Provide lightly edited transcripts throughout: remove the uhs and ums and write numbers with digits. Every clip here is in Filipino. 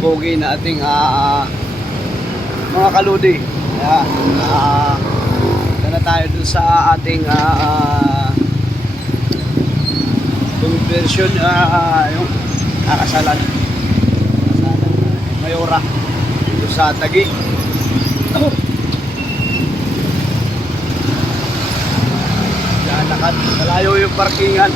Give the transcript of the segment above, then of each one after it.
pogi na ating mga kaludi. Ayan, na tayo dun sa ating conversion, yung kasalan Mayora dito sa Taguig. Lakad, malayo yung parkingan.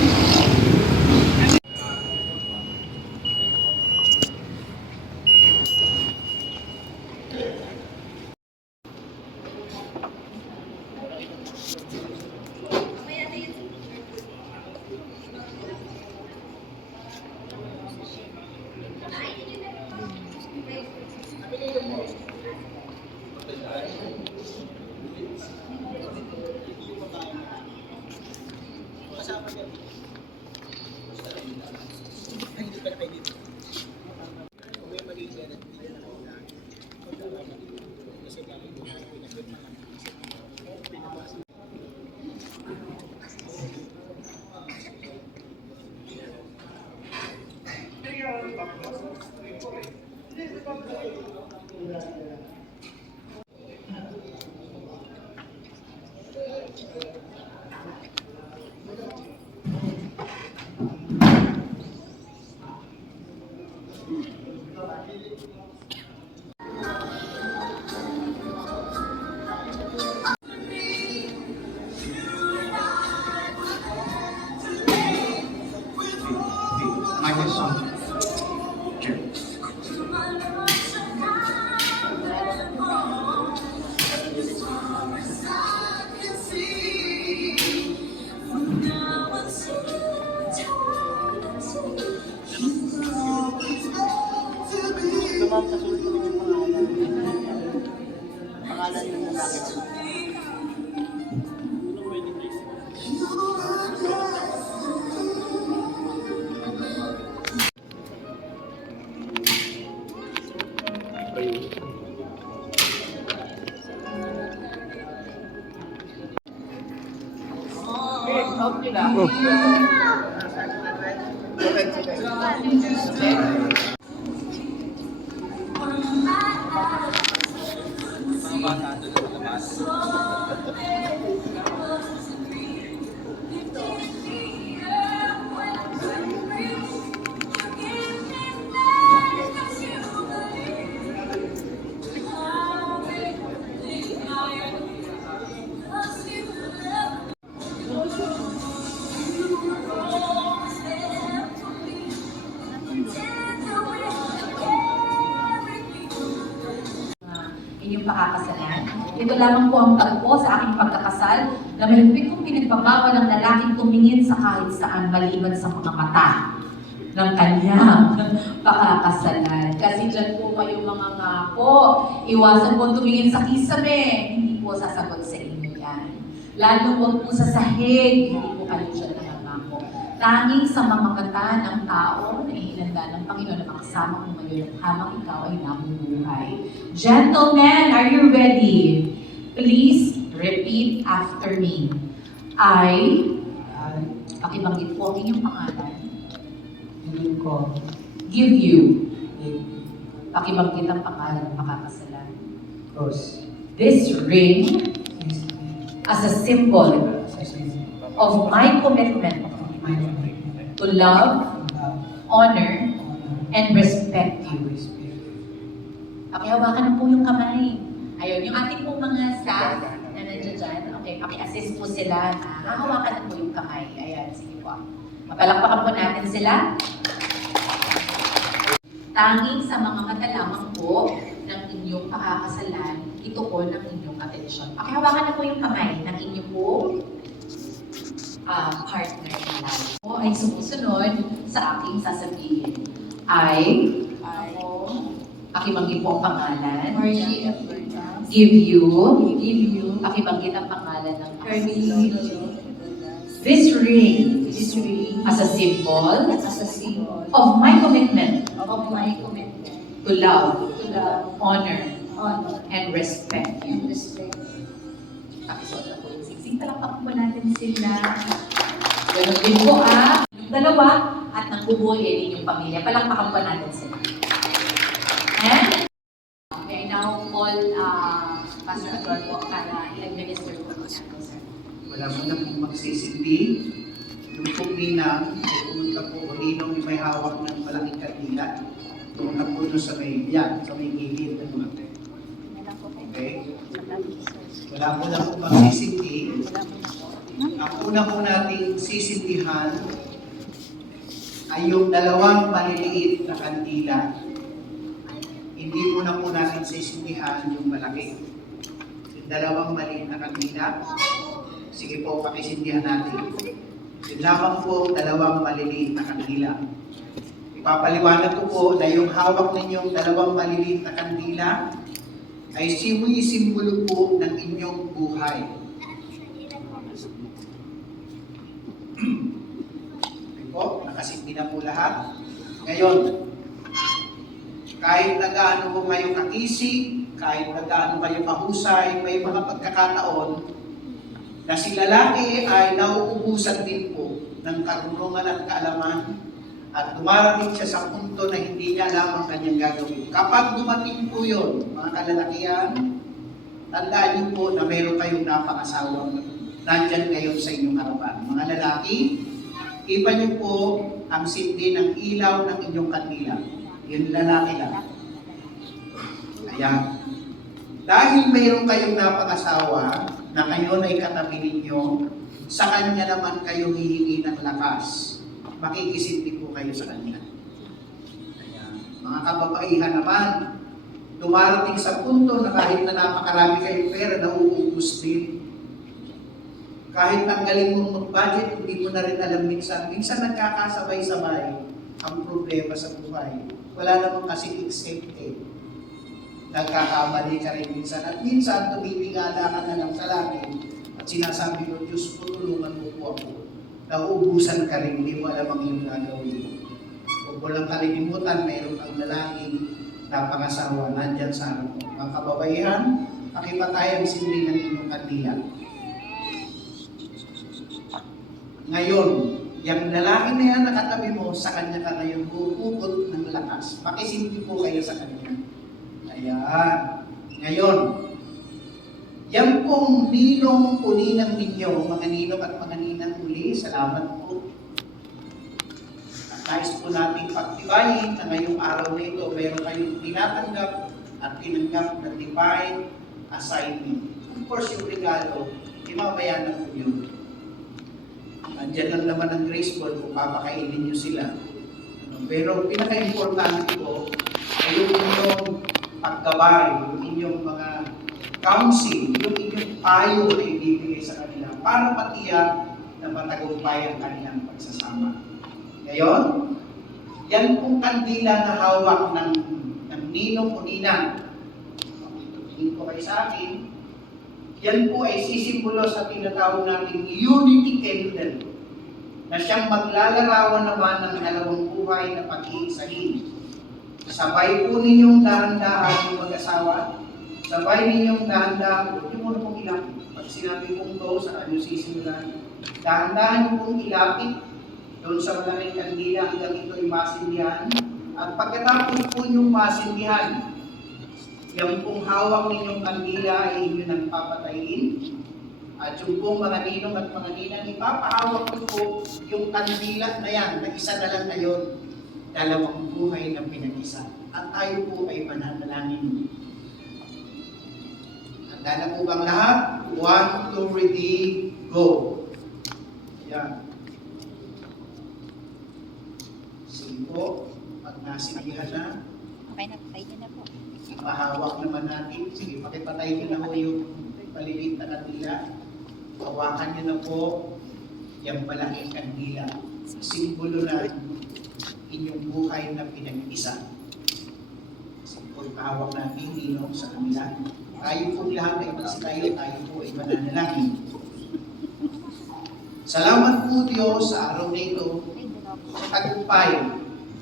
Pangalan ng lalaki. Inyong pakakasalan. Ito lamang po ang tagpo sa aking pagkakasal na mahigpit kong pinagbabawal ang lalaking tumingin sa kahit saan maliban sa mga mata ng kanyang pakakasalan. Kasi dyan po kayong mga ngako, iwasan po tumingin sa kisame, hindi po sasagot sa inyo yan. Lalo huwag po sa sahig, hindi po kayo dyan nangangako. Tanging sa mga mata ng tao na ihinanda ng Panginoon na makasama mo ngayon habang ikaw ay nabubuhay. Gentlemen, are you ready? Please repeat after me. Pakibanggit po ang inyong pangalan. Give you. Pakibanggit ang pangalan ng makakasalan. This ring as a symbol of my commitment to love, honor, and respect you. Pakihawakan na po yung kamay. Ayun, yung ating po mga staff na nandiyan dyan. Okay, paki-assist po sila na hahawakan na po yung kamay. Ayan, sige po. Mapalakpakan po natin sila. Tanging sa mga mata lamang po ng inyong pakakasalan, ito po ng inyong atensyon. Pakihawakan na po yung kamay ng inyong po partner in life. Ako ay sumusunod sa aking sasabihin. Pakibanggit po ang pangalan. Margie F. Bertas. Give you. Pakibanggit ang pangalan ng Kirby. This ring This ring as a symbol as a symbol of my commitment of my commitment to love, to love, honor, honor, and respect you. and respect. Pakisuot na po yung singsing. Palakpakan po natin sila. Ganun din po dalawa at nagbubuhay din yung pamilya. Palakpakan po natin sila. And May I now call Pastor Adolfo para i-administer po po siya, sir. Wala mo na pong magsisindi. Yung pong ninang, ay pumunta po o ninong yung may hawak ng malaking kandila. Pumunta po doon sa may, yan, sa may gilid. Okay? Wala mo na pong magsisindi. Ang una po nating sisindihan ay yung dalawang maliliit na kandila. Hindi muna po natin sisindihan yung malaki. Yung dalawang maliit na kandila, sige po, pakisindihan natin. Yun lamang po, dalawang maliliit na kandila. Ipapaliwanag ko po na yung hawak ninyong dalawang maliliit na kandila ay simbolo po ng inyong buhay. Okay po, nakasindi na po lahat. Ngayon, kahit na gaano po kayo kakisi, kahit na gaano kayo kahusay, may mga pagkakataon na si lalaki ay nauubusan din po ng karunungan at kaalaman at dumarating siya sa punto na hindi niya alam ang kanyang gagawin. Kapag dumating po yun, mga kalalakihan, tandaan niyo po na meron kayong napakasawang nandyan ngayon sa inyong harapan. Mga lalaki, iba niyo po ang sindi ng ilaw ng inyong kandila. Yun lalaki lang. Ayan. Dahil mayroon kayong napakasawa na kayo ay katabi ninyo, sa kanya naman kayo hihingi ng lakas. Makikisindi po kayo sa kanya. Ayan. Mga kababaihan naman, dumarating sa punto na kahit na napakarami kayong pera, nauubos din. Kahit ang galing mong mag-budget, hindi mo na rin alam minsan. Minsan nagkakasabay-sabay ang problema sa buhay. Wala namang kasi accepted. Nagkakamali ka rin minsan. At minsan, tumipingala ka na lang sa langit at sinasabi ko, Diyos po, tulungan mo po ako. Nauubusan ka rin, hindi mo alam ang iyong gagawin. Huwag mo lang kalilimutan, mayroon kang lalaking napakasawa, nandyan sa harap mo. Mga kababaihan, pakipatay ang sindi ng inyong kandila. Ngayon, yung lalaki na yan nakatabi mo, sa kanya ka ngayon huhugot ng lakas. Pakisindi po kayo sa kanya. Ayan. Ngayon, yan pong ninong o ninang ninyo, mga ninong at mga ninang uli, salamat po. At nais po natin pagtibayin na ngayong araw na ito, mayroon kayong tinatanggap at tinanggap na divine assignment. Of course, yung regalo, imabayanan po yun. Andiyan lang naman ang grace ball kung papakainin nyo sila. Pero pinaka-importante po ay yung inyong paggabay, yung inyong mga counsel, yung inyong payo na ibibigay sa kanila para matiyak na matagumpay ang kanilang pagsasama. Ngayon, yan pong kandila na hawak ng ninong o ninang. Tingin po kayo sa akin, yan po ay sisimbolo sa tinatawag nating unity candle na siyang maglalarawan naman ng dalawang buhay na pag-iisahin. Sabay po ninyong dahan-dahan yung mag-asawa, sabay ninyong dahan-dahan, huwag niyo muna pong ilapit. Pag sinabi pong to, sa ano sisimulan, dahan-dahan niyo pong ilapit doon sa malaking kandila hanggang ito'y masindihan. At pagkatapos po yung masindihan, yung pong hawak ninyong kandila ay inyo nang papatayin. At yung pong mga ninong at mga ninang, ipapahawak niyo po yung kandila na yan, na isa na lang ngayon, dalawang buhay na pinag-isa. At tayo po ay mananalangin. Handa na po bang lahat? 1, 2, ready, go! Yan. Sige po, pag nasindihan na, Okay na, patay niyo na po. mahawak naman natin. Sige, pakipatay niyo na po yung paliliit na kandila. Hawakan niyo na po yung malaking kandila. Simbolo na inyong buhay na pinag-isa. Simbolo hawak natin ninong sa kanila. Tayo po lahat ay tayo po ay mananalangin. Salamat po Diyos sa araw na ito sa tagumpay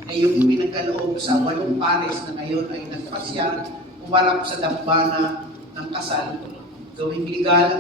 na iyong pinagkaloob sa 8 pares na ngayon ay nagpasya umarap sa dambana ng kasal, gawing legal